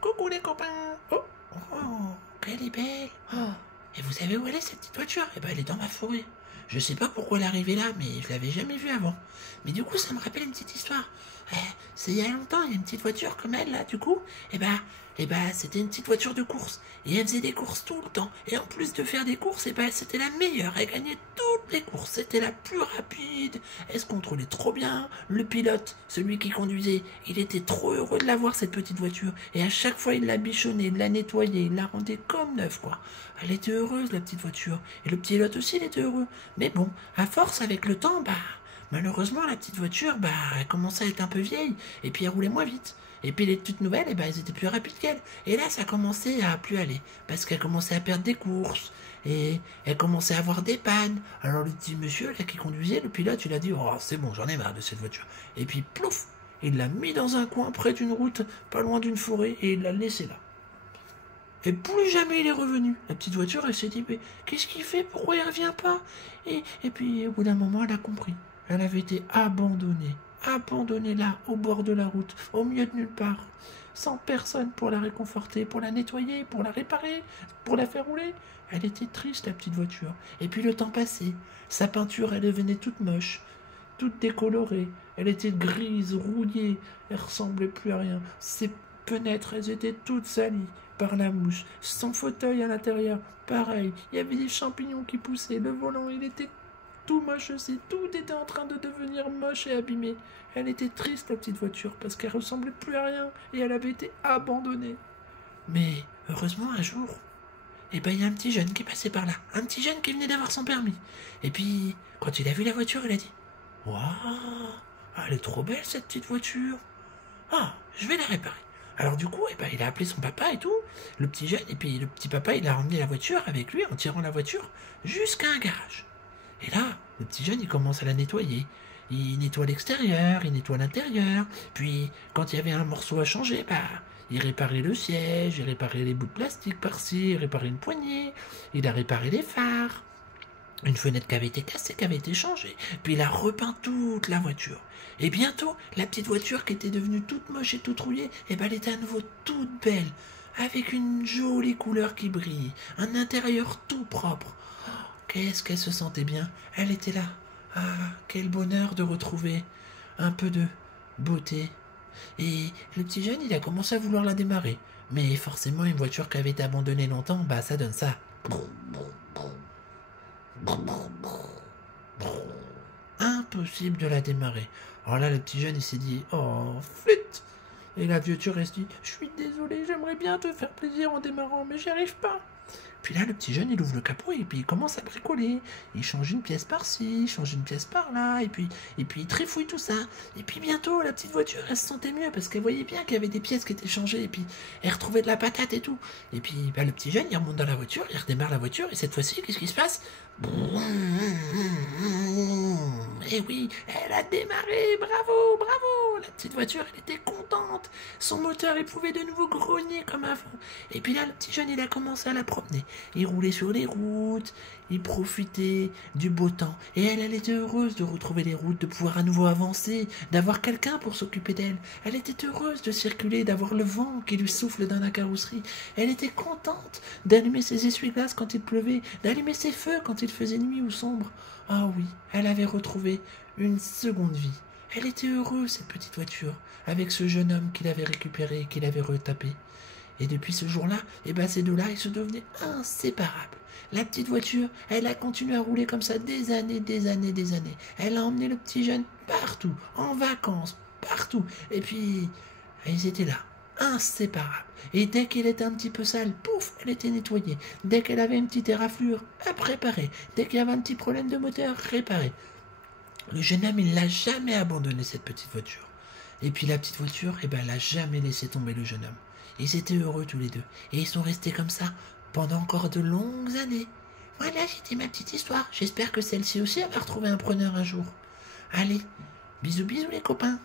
Coucou les copains. Oh, qu'elle est belle. Oh, et vous savez où elle est cette petite voiture? Eh ben elle est dans ma forêt. Je sais pas pourquoi elle est arrivée là, mais je l'avais jamais vue avant. Mais du coup, ça me rappelle une petite histoire. C'est il y a longtemps, il y a une petite voiture comme elle là, du coup, c'était une petite voiture de course. Et elle faisait des courses tout le temps. Et en plus de faire des courses, c'était la meilleure. Elle gagnait toutes les courses. C'était la plus rapide. Elle se contrôlait trop bien. Le pilote, celui qui conduisait, il était trop heureux de l'avoir cette petite voiture. Et à chaque fois, il la bichonnait, il la nettoyait, il la rendait comme neuve, quoi. Elle était heureuse, la petite voiture. Et le pilote aussi, il était heureux. Mais bon, à force, avec le temps, malheureusement, la petite voiture, elle commençait à être un peu vieille. Et puis, elle roulait moins vite. Et puis les toutes nouvelles, elles étaient plus rapides qu'elle. Et là, ça commençait à plus aller. Parce qu'elle commençait à perdre des courses. Et elle commençait à avoir des pannes. Alors le petit monsieur là qui conduisait, le pilote, il a dit: oh, c'est bon, j'en ai marre de cette voiture. Et puis, plouf, il l'a mis dans un coin près d'une route, pas loin d'une forêt, et il l'a laissé là. Et plus jamais il est revenu. La petite voiture, elle s'est dit: mais qu'est-ce qu'il fait? Pourquoi il revient pas? Et puis, au bout d'un moment, elle a compris. Elle avait été abandonnée là, au bord de la route, au milieu de nulle part, sans personne pour la réconforter, pour la nettoyer, pour la réparer, pour la faire rouler. Elle était triste, la petite voiture. Et puis le temps passait. Sa peinture, elle devenait toute moche, toute décolorée. Elle était grise, rouillée. Elle ressemblait plus à rien. Ses fenêtres, elles étaient toutes salies par la mouche. Son fauteuil à l'intérieur, pareil. Il y avait des champignons qui poussaient. Le volant, il était tout moche aussi. Tout était en train de devenir moche et abîmé. Elle était triste, la petite voiture, parce qu'elle ressemblait plus à rien et elle avait été abandonnée. Mais heureusement, un jour, il y a un petit jeune qui passait par là. Un petit jeune qui venait d'avoir son permis. Et puis, quand il a vu la voiture, il a dit: waouh, elle est trop belle cette petite voiture. Ah, je vais la réparer. Alors du coup, il a appelé son papa et tout, le petit jeune, et puis le petit papa, il a ramené la voiture avec lui en tirant la voiture jusqu'à un garage. Et là, le petit jeune, il commence à la nettoyer. Il nettoie l'extérieur, il nettoie l'intérieur. Puis, quand il y avait un morceau à changer, il réparait le siège, il réparait les bouts de plastique par-ci, il réparait une poignée, il a réparé les phares. Une fenêtre qui avait été cassée, qui avait été changée. Puis il a repeint toute la voiture. Et bientôt, la petite voiture qui était devenue toute moche et toute rouillée, elle était à nouveau toute belle, avec une jolie couleur qui brille, un intérieur tout propre. Qu'est-ce qu'elle se sentait bien. Elle était là. Ah, quel bonheur de retrouver un peu de beauté. Et le petit jeune, il a commencé à vouloir la démarrer. Mais forcément, une voiture qui avait été abandonnée longtemps, ça donne ça. Impossible de la démarrer. Alors là, le petit jeune, il s'est dit: oh, flûte. Et la voiture, elle se dit: je suis désolé, j'aimerais bien te faire plaisir en démarrant, mais j'y arrive pas. Puis là, le petit jeune, il ouvre le capot et puis il commence à bricoler. Il change une pièce par-ci, il change une pièce par-là, et puis il trifouille tout ça. Et puis bientôt, la petite voiture, elle se sentait mieux parce qu'elle voyait bien qu'il y avait des pièces qui étaient changées, et puis elle retrouvait de la patate et tout. Et puis le petit jeune, il remonte dans la voiture, il redémarre la voiture, et cette fois-ci, qu'est-ce qui se passe? Et oui, elle a démarré, bravo, bravo. La petite voiture, elle était contente. Son moteur, il pouvait de nouveau grogner comme avant. Et puis là, le petit jeune, il a commencé à la promener. Il roulait sur les routes, il profitait du beau temps. Et elle était heureuse de retrouver les routes, de pouvoir à nouveau avancer, d'avoir quelqu'un pour s'occuper d'elle. Elle était heureuse de circuler, d'avoir le vent qui lui souffle dans la carrosserie. Elle était contente d'allumer ses essuie-glaces quand il pleuvait, d'allumer ses feux quand il faisait nuit ou sombre. Ah oui, elle avait retrouvé une seconde vie. Elle était heureuse, cette petite voiture, avec ce jeune homme qu'il avait récupéré et qu'il avait retapé. Et depuis ce jour-là, ces deux-là, ils se devenaient inséparables. La petite voiture, elle a continué à rouler comme ça des années, des années, des années. Elle a emmené le petit jeune partout, en vacances, partout. Et puis, ils étaient là, inséparables. Et dès qu'il était un petit peu sale, pouf, elle était nettoyée. Dès qu'elle avait une petite éraflure, elle préparait. Dès qu'il y avait un petit problème de moteur, réparé. Le jeune homme, il l'a jamais abandonné, cette petite voiture. Et puis la petite voiture, elle n'a jamais laissé tomber le jeune homme. Ils étaient heureux tous les deux. Et ils sont restés comme ça pendant encore de longues années. Voilà, c'était ma petite histoire. J'espère que celle-ci aussi va retrouver un preneur un jour. Allez, bisous bisous les copains.